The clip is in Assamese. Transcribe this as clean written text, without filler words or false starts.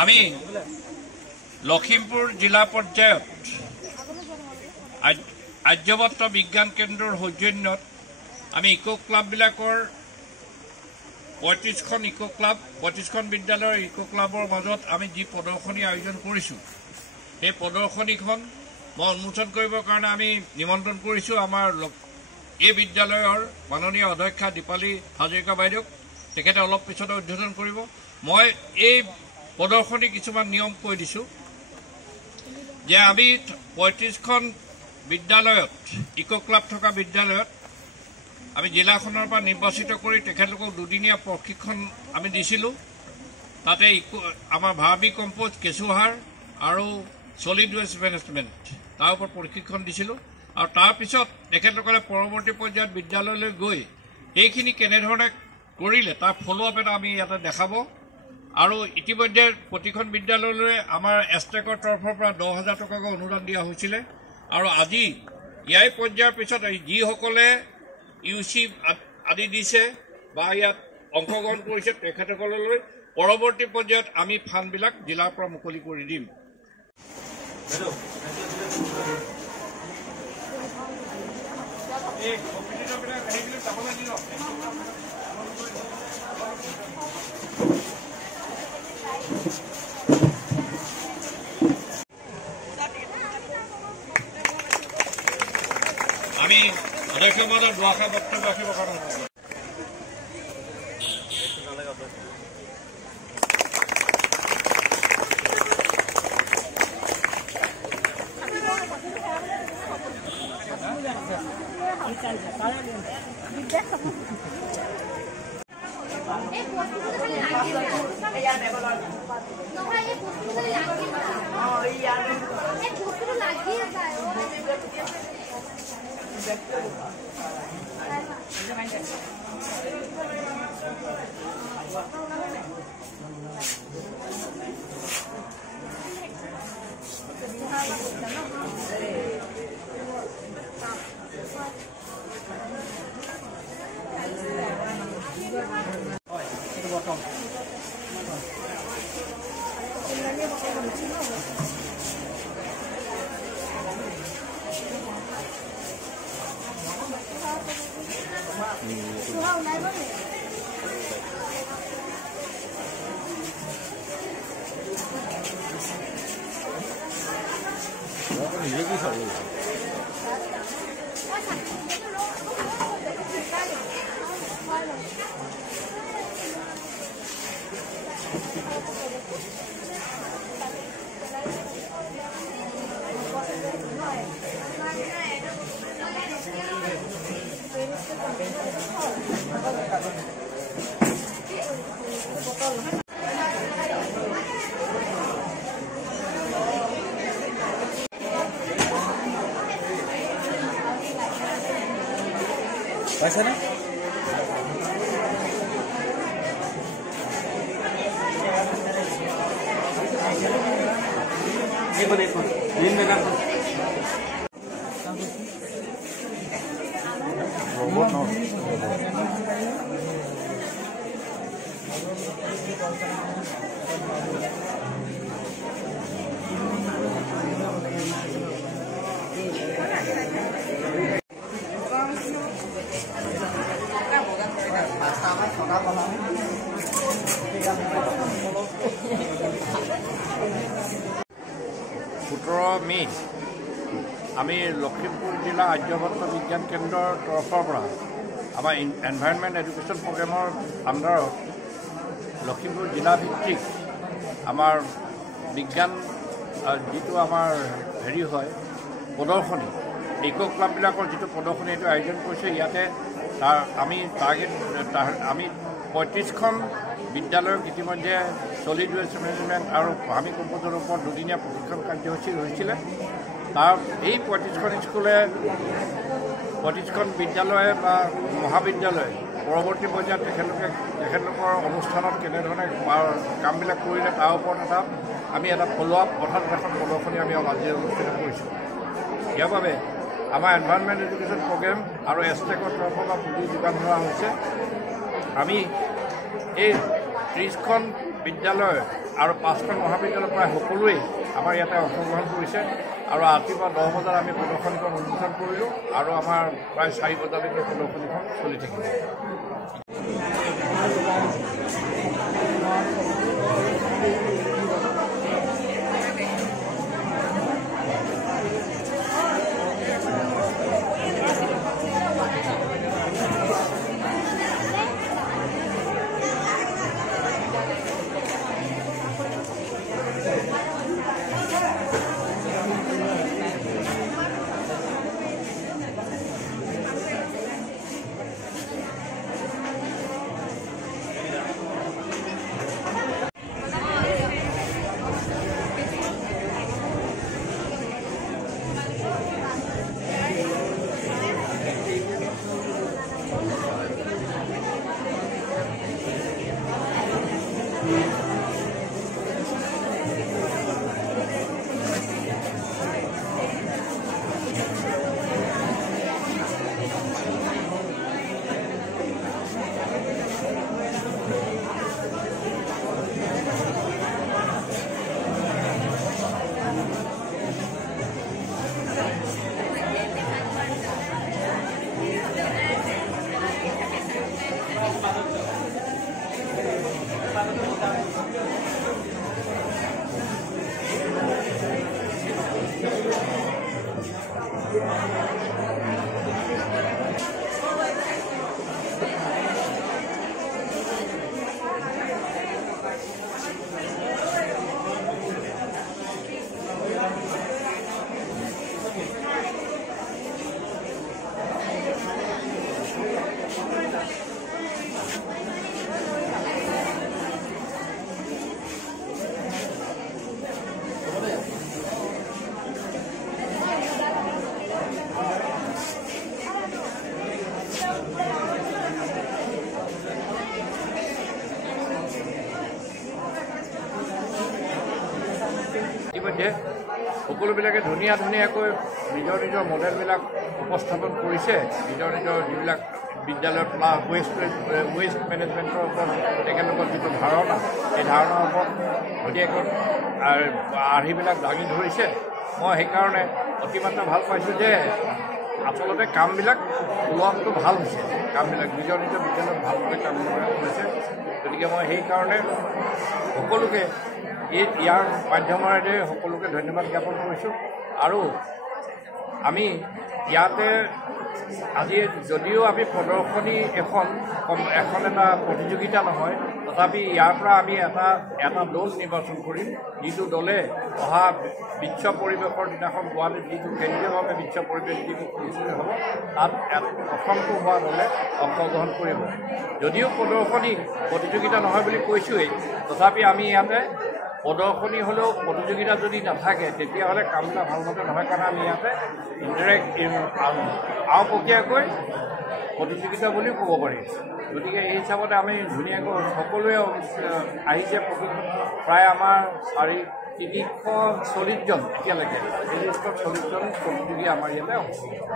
আমি লখিমপুৰ জিলা পৰ্যায়ত আৰ্যভট্ট বিজ্ঞান কেন্দ্ৰৰ সৌজন্যত আমি ইকো ক্লাববিলাকৰ ৩৫খন ইকো ক্লাব ৩৫খন বিদ্যালয়ৰ ইকো ক্লাবৰ মাজত আমি যি প্ৰদৰ্শনী আয়োজন কৰিছোঁ সেই প্ৰদৰ্শনীখন মই উন্মোচন কৰিবৰ কাৰণে আমি নিমন্ত্ৰণ কৰিছোঁ আমাৰ এই বিদ্যালয়ৰ মাননীয় অধ্যক্ষা দীপালী হাজৰিকা বাইদেউক। তেখেতে অলপ পিছতে উদ্বোধন কৰিব। মই এই প্ৰদৰ্শনী কিছুমান নিয়ম কৈ দিছোঁ যে আমি ৩৫খন বিদ্যালয়ত ইকো ক্লাব থকা বিদ্যালয়ত আমি জিলাখনৰ পৰা নিৰ্বাচিত কৰি তেখেতলোকক দুদিনীয়া প্ৰশিক্ষণ আমি দিছিলোঁ। তাতে আমাৰ ভাৰ্মি কম্পোষ্ট, কেঁচুসাৰ আৰু ছলিড ৱেষ্ট মেনেজমেণ্ট তাৰ ওপৰত প্ৰশিক্ষণ দিছিলোঁ। আৰু তাৰপিছত তেখেতসকলে পৰৱৰ্তী পৰ্যায়ত বিদ্যালয়লৈ গৈ এইখিনি কেনেধৰণে কৰিলে তাৰ ফল' আপ এটা আমি ইয়াতে দেখাব। আৰু ইতিমধ্যে প্ৰতিখন বিদ্যালয়লৈ আমাৰ এষ্টেকৰ তৰফৰ পৰা ১০,০০০ টকাকৈ অনুদান দিয়া হৈছিলে। আৰু আজি ইয়াৰ পৰ্যায়ৰ পিছত যিসকলে UC আদি দিছে বা ইয়াত অংশগ্ৰহণ কৰিছে তেখেতসকললৈ পৰৱৰ্তী পৰ্যায়ত আমি ফাণ্ডবিলাক জিলাৰ পৰা মুকলি কৰি দিম। আমি অধ্যক্ষ মহোদয় দুআষাৰ বক্তব্য ৰাখিবৰ কাৰণে পাইছে না? দেখুন দিন में ৰাখুন মে আমি লখিমপুৰ জিলা আৰ্যভট্ট বিজ্ঞান কেন্দ্ৰৰ তৰফৰ পৰা আমাৰ এনভাইৰনমেণ্ট এডুকেশ্যন প্ৰগ্ৰেমৰ আণ্ডাৰত লখিমপুৰ জিলা ভিত্তিক আমাৰ বিজ্ঞান যিটো আমাৰ হেৰি হয় প্ৰদৰ্শনী ইকো ক্লাববিলাকৰ যিটো প্ৰদৰ্শনী এইটো আয়োজন কৰিছে। ইয়াতে আমি আমি ৩৫খন বিদ্যালয়ক ইতিমধ্যে ছলিড ৱেষ্ট মেনেজমেণ্ট আৰু ভাৰ্মি কম্পোষ্টৰ ওপৰত দুদিনীয়া প্ৰশিক্ষণ কাৰ্যসূচী হৈছিলে। তাৰ এই ৩৫খন স্কুলে ৩৫খন বিদ্যালয়ে বা মহাবিদ্যালয়ে পৰৱৰ্তী পৰ্যায়ত তেখেতলোকৰ অনুষ্ঠানত কেনেধৰণে কামবিলাক কৰিলে তাৰ ওপৰত আমি এটা ফ'ল' আপ অৰ্থাৎ এখন প্ৰদৰ্শনী আমি আজি অনুষ্ঠিত কৰিছোঁ। ইয়াৰ বাবে আমাৰ এনভাইৰনমেণ্ট এডুকেশ্যন প্ৰগ্ৰেম আৰু এষ্টেকৰ তৰফৰ পৰা পুঁজি যোগান ধৰা হৈছে। আমি এই 30খন বিদ্যালয় আৰু 5খন মহাবিদ্যালয়ৰ প্ৰায় সকলোৱেই আমাৰ ইয়াতে অংশগ্ৰহণ কৰিছে আৰু ৰাতিপুৱা 10 বজাত আমি প্ৰদৰ্শনীখন উন্মোচন কৰিলোঁ আৰু আমাৰ প্ৰায় 4 বজালৈকে প্ৰদৰ্শনীখন চলি থাকিব। ইতিমধ্যে সকলোবিলাকে ধুনীয়াকৈ নিজৰ মডেলবিলাক উপস্থাপন কৰিছে। নিজৰ যিবিলাক বিদ্যালয়ত ৱেষ্ট মেনেজমেণ্টৰ ওপৰত তেখেতলোকৰ যিটো ধাৰণা, সেই ধাৰণাৰ ওপৰত ধুনীয়াকৈ আৰ্হিবিলাক দাঙি ধৰিছে। মই সেইকাৰণে অতিমাত্ৰা ভাল পাইছোঁ যে আচলতে কামবিলাক ওলোৱাটো ভাল হৈছে। কামবিলাক নিজৰ বিদ্যালয়ত ভালদৰে কাম কৰিছে। গতিকে মই সেইকাৰণে সকলোকে ইয়াৰ মাধ্যমেৰে সকলোকে ধন্যবাদ জ্ঞাপন কৰিছোঁ। আৰু আমি ইয়াতে আজি যদিও আমি প্ৰদৰ্শনী এখন এটা প্ৰতিযোগিতা নহয়, তথাপি ইয়াৰ পৰা আমি এটা দল নিৰ্বাচন কৰিম, যিটো দলে অহা বিশ্ব পৰিৱেশৰ দিনাখন গুৱাহাটীত যিটো কেন্দ্ৰীয়ভাৱে বিশ্ব পৰিৱেশ দিৱস অনুষ্ঠিত হ'ব, তাত প্ৰথমটো হোৱা দলে অংশগ্ৰহণ কৰিব। যদিও প্ৰদৰ্শনী প্ৰতিযোগিতা নহয় বুলি কৈছোঁৱেই, তথাপি আমি ইয়াতে প্ৰদৰ্শনী হ'লেও প্ৰতিযোগিতা যদি নাথাকে তেতিয়াহ'লে কামবিলাক ভালমতে নহয়। কাৰণ আমি ইয়াতে আওপকীয়াকৈ প্ৰতিযোগিতা বুলিও ক'ব পাৰি। গতিকে এই হিচাপতে আমি ধুনীয়াকৈ সকলোৱে আহিছে। প্ৰায় আমাৰ 340জন এতিয়ালৈকে 340জন প্ৰতিযোগী আমাৰ ইয়াতে অংশগ্ৰহণ।